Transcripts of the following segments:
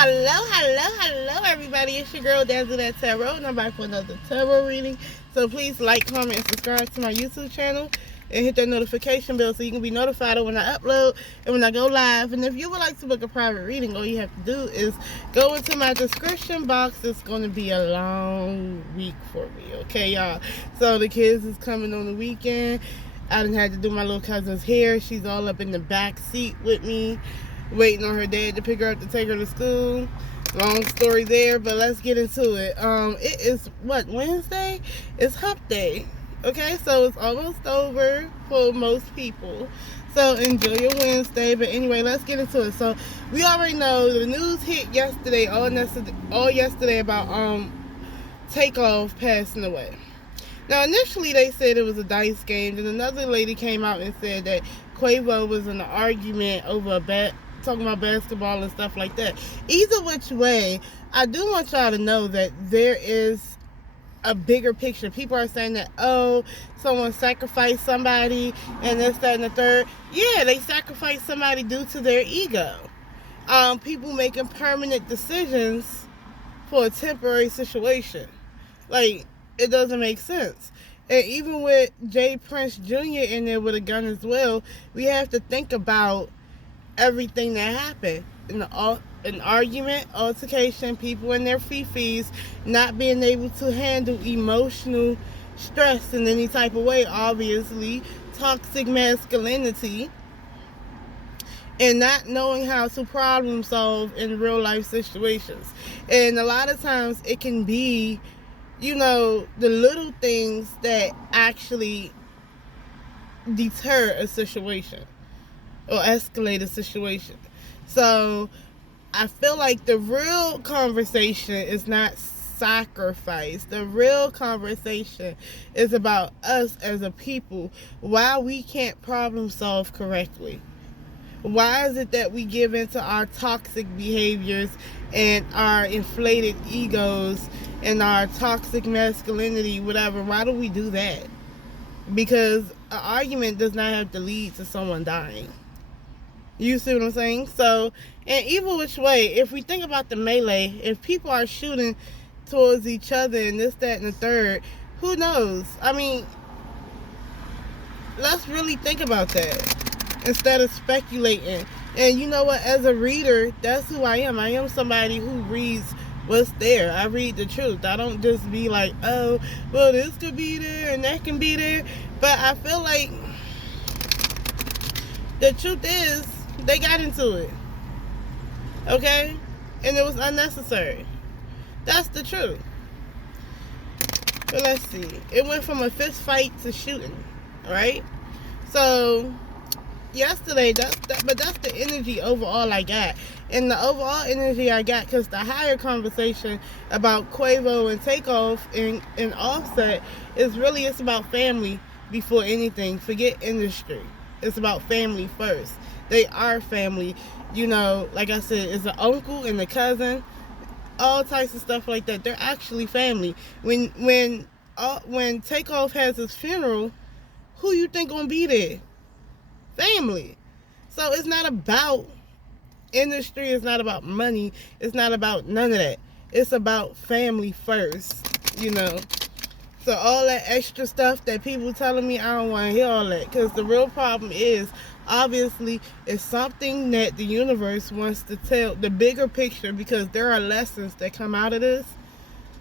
Hello, everybody. It's your girl, Dazzle-that-tarot, and I'm back for another tarot reading. So please like, comment, and subscribe to my YouTube channel, and hit that notification bell so you can be notified of when I upload and when I go live. And if you would like to book a private reading, all you have to do is go into my description box. It's going to be a long week for me, okay, y'all? So the kids is coming on the weekend. I done had to do my little cousin's hair. She's all up in the back seat with me, waiting on her dad to pick her up to take her to school. Long story there, but let's get into it. It is Wednesday? It's hump day. Okay, so it's almost over for most people. So enjoy your Wednesday. But anyway, let's get into it. So we already know the news hit yesterday, all yesterday about Takeoff passing away. Now, initially, they said it was a dice game. Then another lady came out and said that Quavo was in an argument over a bet, talking about basketball and stuff like that. Either which way, I do want y'all to know that there is a bigger picture. People are saying that, oh, someone sacrificed somebody and this, that, and the third. Yeah, they sacrificed somebody due to their ego. People making permanent decisions for a temporary situation. Like, it doesn't make sense. And even with Jay Prince Jr. in there with a gun as well, we have to think about everything that happened. An argument, altercation, people in their fifis, not being able to handle emotional stress in any type of way, obviously, toxic masculinity, and not knowing how to problem solve in real life situations. And a lot of times it can be, the little things that actually deter a situation or escalate a situation. So I feel like the real conversation is not sacrifice. The real conversation is about us as a people, why we can't problem solve correctly. Why is it that we give into our toxic behaviors and our inflated egos and our toxic masculinity, whatever? Why do we do that? Because an argument does not have to lead to someone dying. You see what I'm saying? So, and either which way, if we think about the melee, if people are shooting towards each other and this, that, and the third, who knows? I mean, let's really think about that instead of speculating. And you know what? As a reader, that's who I am. I am somebody who reads what's there. I read the truth. I don't just be like, oh, well, this could be there and that can be there. But I feel like the truth is, they got into it. Okay? And it was unnecessary. That's the truth. But let's see. It went from a fist fight to shooting. Alright? So yesterday, that's the energy overall I got. And the overall energy I got, because the higher conversation about Quavo and Takeoff and Offset it's about family before anything. Forget industry. It's about family first. They are family. Like I said, it's an uncle and a cousin, all types of stuff like that. They're actually family. When Takeoff has his funeral, who you think gonna be there? Family. So it's not about industry. It's not about money. It's not about none of that. It's about family first. So all that extra stuff that people telling me, I don't want to hear all that, because the real problem is, obviously, it's something that the universe wants to tell, the bigger picture, because there are lessons that come out of this.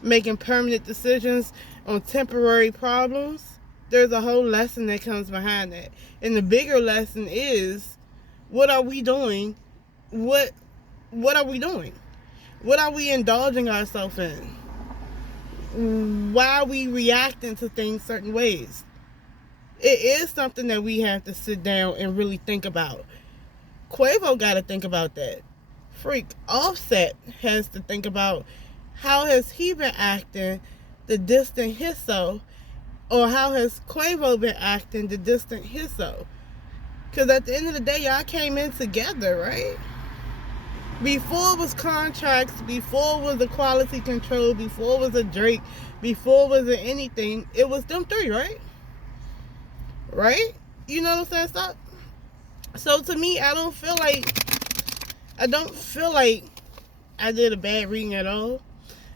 Making permanent decisions on temporary problems, there's a whole lesson that comes behind that. And the bigger lesson is, what are we doing? What are we doing? What are we indulging ourselves in? Why are we reacting to things certain ways? It is something that we have to sit down and really think about. Quavo got to think about that. Freak Offset has to think about, how has he been acting the distant hisso, or how has Quavo been acting the distant hisso? Because at the end of the day, y'all came in together, right? Before it was contracts, before it was a quality control, before it was a Drake, before it was a anything, it was them three, right? Right? You know what I'm saying? So to me, I don't feel like I did a bad reading at all.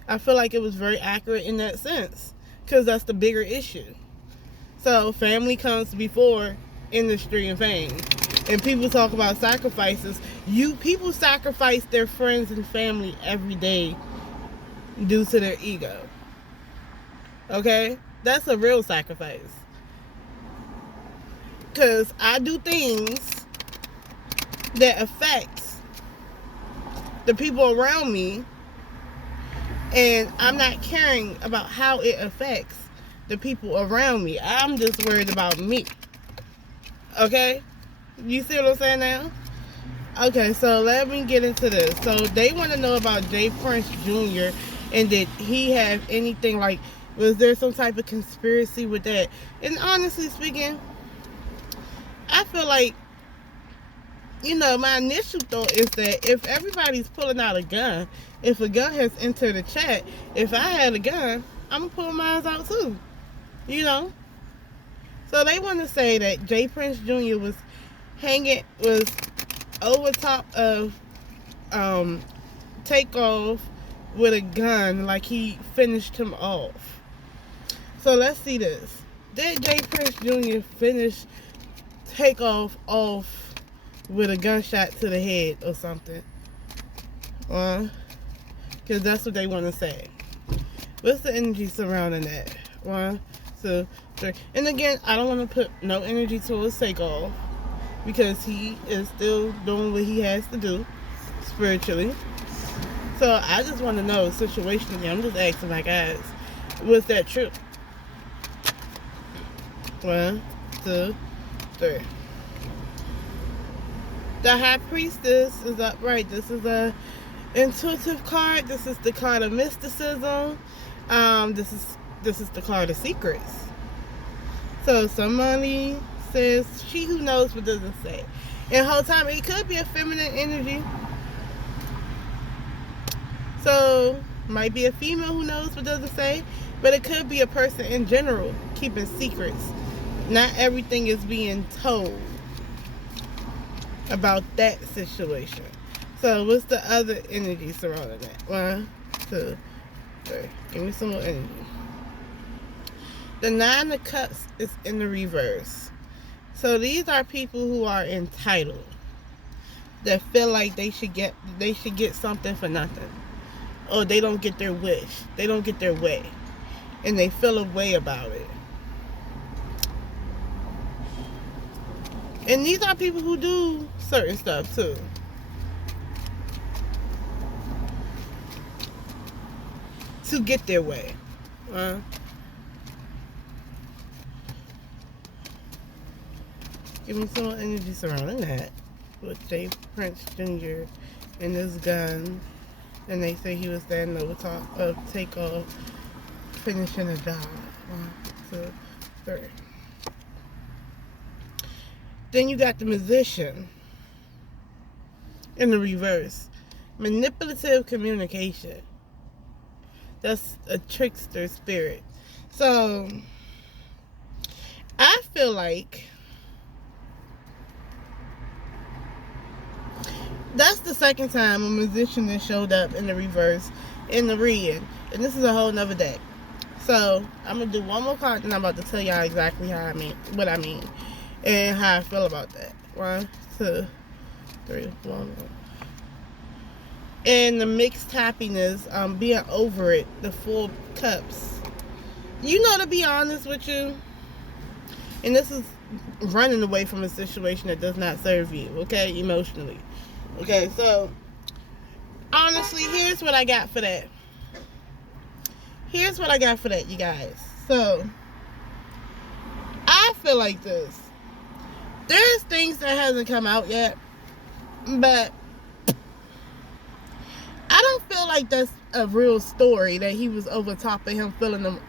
I feel like it was very accurate in that sense, because that's the bigger issue. So family comes before industry and fame. And people talk about sacrifices. People sacrifice their friends and family every day due to their ego. Okay? That's a real sacrifice. Because I do things that affects the people around me, and I'm not caring about how it affects the people around me. I'm just worried about me. Okay? You see what I'm saying now? Okay, so let me get into this. So they want to know about Jay Prince Jr. and did he have anything, like, was there some type of conspiracy with that? And honestly speaking, I feel like, my initial thought is that if everybody's pulling out a gun, if a gun has entered the chat, if I had a gun, I'm going to pull mine out too. So they want to say that Jay Prince Jr. was over top of Takeoff with a gun, like he finished him off. So let's see this. Did Jay Prince Jr. finish Takeoff off with a gunshot to the head or something? Because that's what they want to say. What's the energy surrounding that? 1, 2, 3. And again, I don't want to put no energy towards Takeoff, because he is still doing what he has to do spiritually. So I just want to know situationally. I'm just asking my guys, was that true? 1, 2, 3. The High Priestess is upright. This is a intuitive card. This is the card of mysticism. This is the card of secrets. So somebody says she who knows but doesn't say. And the whole time it could be a feminine energy. So might be a female who knows but doesn't say, but it could be a person in general keeping secrets. Not everything is being told about that situation. So what's the other energy surrounding that? 1, 2, 3. Give me some more energy. The 9 of Cups is in the reverse. So these are people who are entitled, that feel like they should get something for nothing, or they don't get their wish, they don't get their way, and they feel a way about it. And these are people who do certain stuff too. To get their way. Give me some more energy surrounding that. With Jay Prince Jr. and this gun. And they say he was standing over top of Takeoff, finishing a job. 1, 2, 3. Then you got the Musician in the reverse. Manipulative communication. That's a trickster spirit. So I feel like that's the second time a musician has showed up in the reverse in the reading. And this is a whole nother deck. So I'm going to do one more card, and I'm about to tell y'all exactly what I mean and how I feel about that. 1, 2, 3, 1. And the mixed happiness, being over it, the 4 cups. To be honest with you, and this is running away from a situation that does not serve you, okay, emotionally. Okay, so honestly, here's what I got for that. You guys. So I feel like this. There's things that hasn't come out yet, but I don't feel like that's a real story, that he was over top of him, feeling him,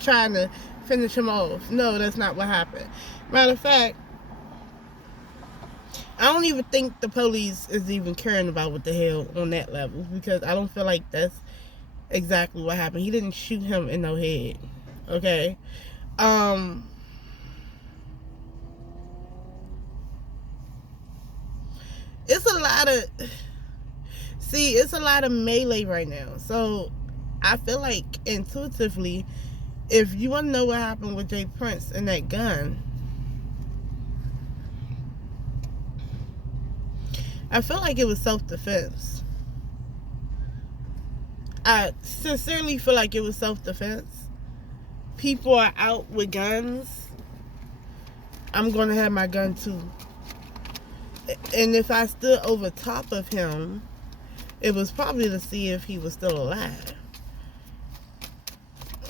trying to finish him off. No, that's not what happened. Matter of fact, I don't even think the police is even caring about what the hell on that level, because I don't feel like that's exactly what happened. He didn't shoot him in no head. Okay? It's a lot of See, it's a lot of melee right now. So I feel like intuitively, if you want to know what happened with Jay Prince and that gun, I feel like it was self-defense. I sincerely feel like it was self-defense. People are out with guns. I'm going to have my gun too. And if I stood over top of him, it was probably to see if he was still alive.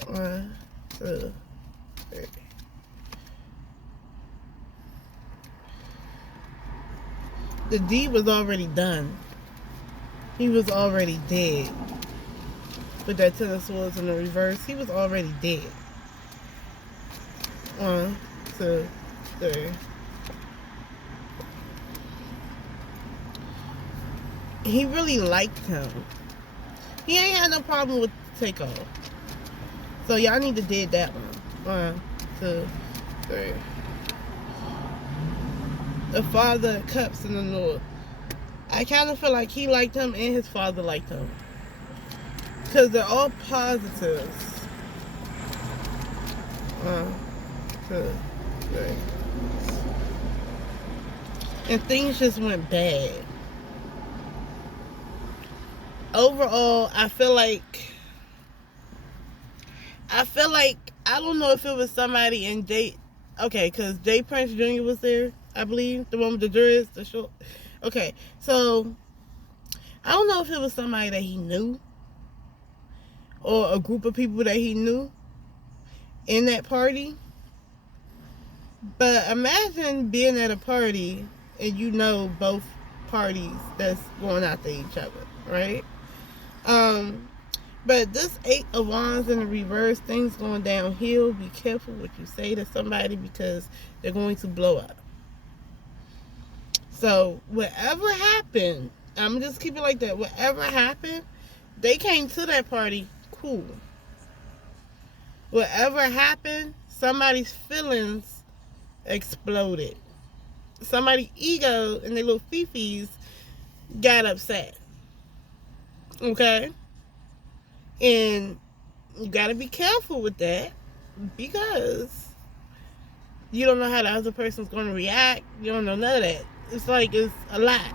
1, 2, 3. The deed was already done. He was already dead. With that 10 of swords in the reverse, he was already dead. 1, 2, 3. He really liked him. He ain't had no problem with Takeoff. So y'all need to did that one. 1, 2, 3. The Father of Cups in the North. I kind of feel like he liked him and his father liked him. Because they're all positives. 1, 2, 3. And things just went bad. Overall, I feel like I don't know if it was somebody in okay, because Jay Prince Jr. was there, I believe, the one with the dress, the short. Okay, so I don't know if it was somebody that he knew or a group of people that he knew in that party. But imagine being at a party and you know both parties that's going after each other, right? But this 8 of Wands in the reverse, things going downhill. Be careful what you say to somebody because they're going to blow up. So whatever happened, I'm just keep it like that. Whatever happened, they came to that party cool. Whatever happened, somebody's feelings exploded. Somebody's ego and their little fifis got upset. Okay? And you gotta be careful with that because you don't know how the other person's gonna react. You don't know none of that. It's like it's a lot.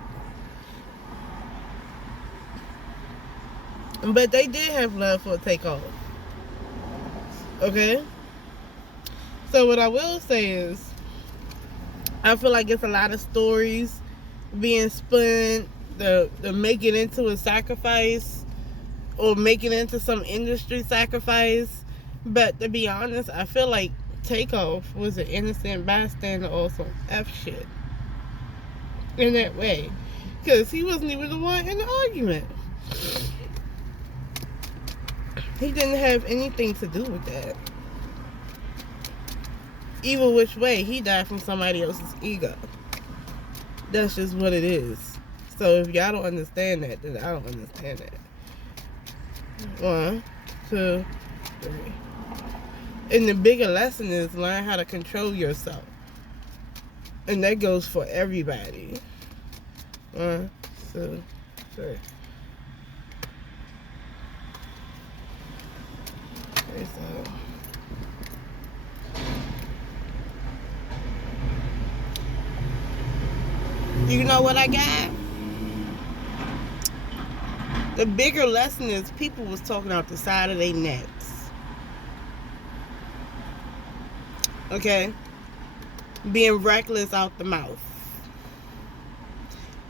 But they did have love for a Takeoff. Okay? So what I will say is, I feel like it's a lot of stories being spun to make it into a sacrifice or make it into some industry sacrifice. But to be honest, I feel like Takeoff was an innocent bystander or some F shit in that way. Because he wasn't even the one in the argument. He didn't have anything to do with that. Either which way, he died from somebody else's ego. That's just what it is. So if y'all don't understand that, then I don't understand that. 1, 2, 3. And the bigger lesson is learn how to control yourself. And that goes for everybody. 1, 2, 3. Okay, so you know what I got? The bigger lesson is people was talking out the side of their necks. Okay? Being reckless out the mouth.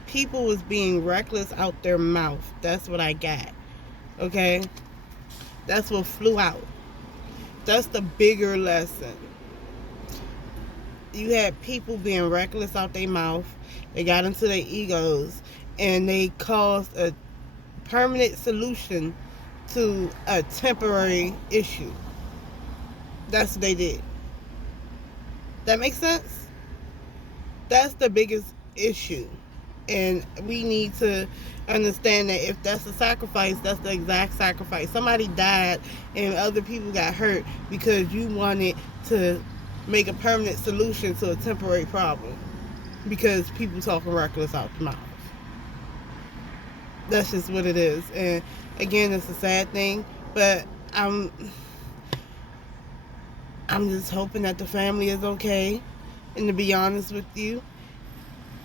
People was being reckless out their mouth. That's what I got. Okay? That's what flew out. That's the bigger lesson. You had people being reckless out their mouth. They got into their egos. And they caused a permanent solution to a temporary issue. That's what they did. That makes sense? That's the biggest issue. And we need to understand that if that's a sacrifice, that's the exact sacrifice. Somebody died and other people got hurt because you wanted to make a permanent solution to a temporary problem. Because people talking reckless out the mouth. That's just what it is. And again, it's a sad thing, but I'm just hoping that the family is okay. And to be honest with you,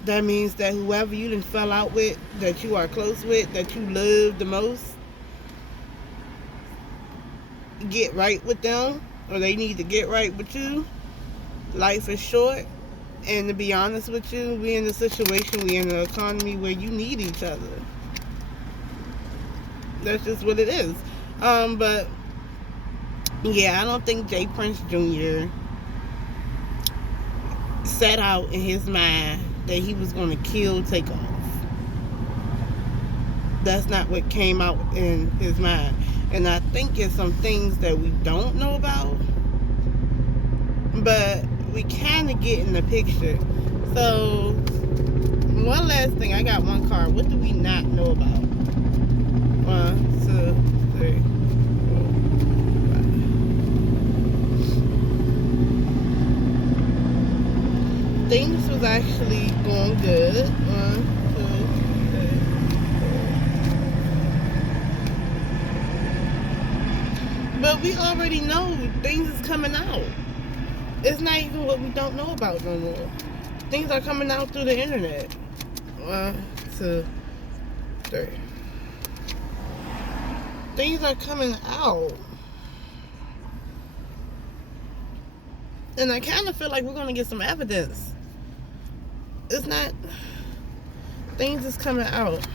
that means that whoever you done fell out with, that you are close with, that you love the most, get right with them, or they need to get right with you. Life is short, and to be honest with you, we in a situation, we in an economy where you need each other. That's just what it is. But yeah, I don't think Jay Prince Jr. set out in his mind that he was going to kill Takeoff. That's not what came out in his mind. And I think it's some things that we don't know about, but we kind of get in the picture. So, one last thing. I got one card. What do we not know about? 1, 2, 3, 4, 5. Things was actually going good. 1, 2, 3, 4. But we already know things is coming out. It's not even what we don't know about no more. Things are coming out through the internet. 1, 2, 3. Things are coming out. And I kind of feel like we're going to get some evidence. It's not... Things is coming out.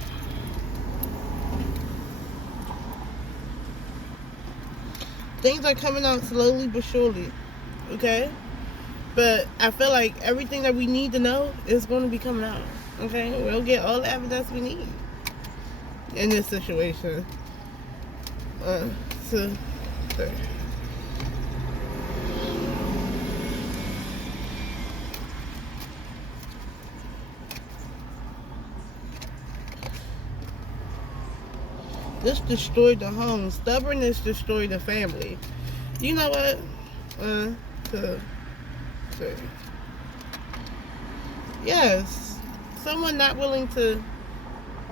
Things are coming out slowly but surely. Okay? But I feel like everything that we need to know is going to be coming out. Okay? We'll get all the evidence we need in this situation. 1, 2, 3. This destroyed the home. Stubbornness destroyed the family. You know what? 1, 2, 3. Yes. Someone not willing to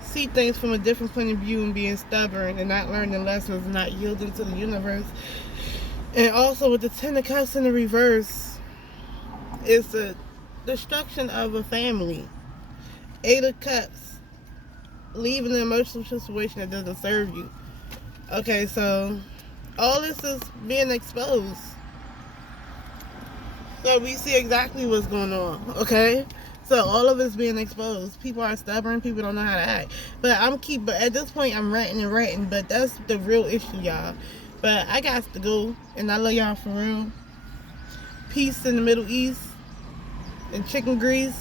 see things from a different point of view and being stubborn and not learning lessons and not yielding to the universe. And also with the 10 of Cups in the reverse, it's the destruction of a family. 8 of Cups, leaving an emotional situation that doesn't serve you. Okay, so all this is being exposed. So we see exactly what's going on, okay? So all of it's being exposed. People are stubborn. People don't know how to act. But at this point, I'm ranting. But that's the real issue, y'all. But I got to go. And I love y'all for real. Peace in the Middle East. And chicken grease.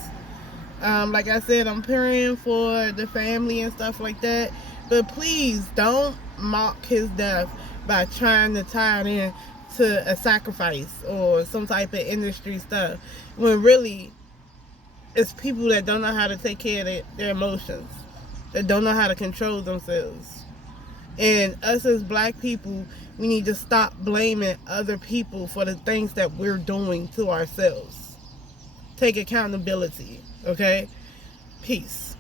Like I said, I'm praying for the family and stuff like that. But please don't mock his death by trying to tie it in to a sacrifice or some type of industry stuff. When really... it's people that don't know how to take care of their emotions, that don't know how to control themselves. And us as black people, we need to stop blaming other people for the things that we're doing to ourselves. Take accountability, okay? Peace.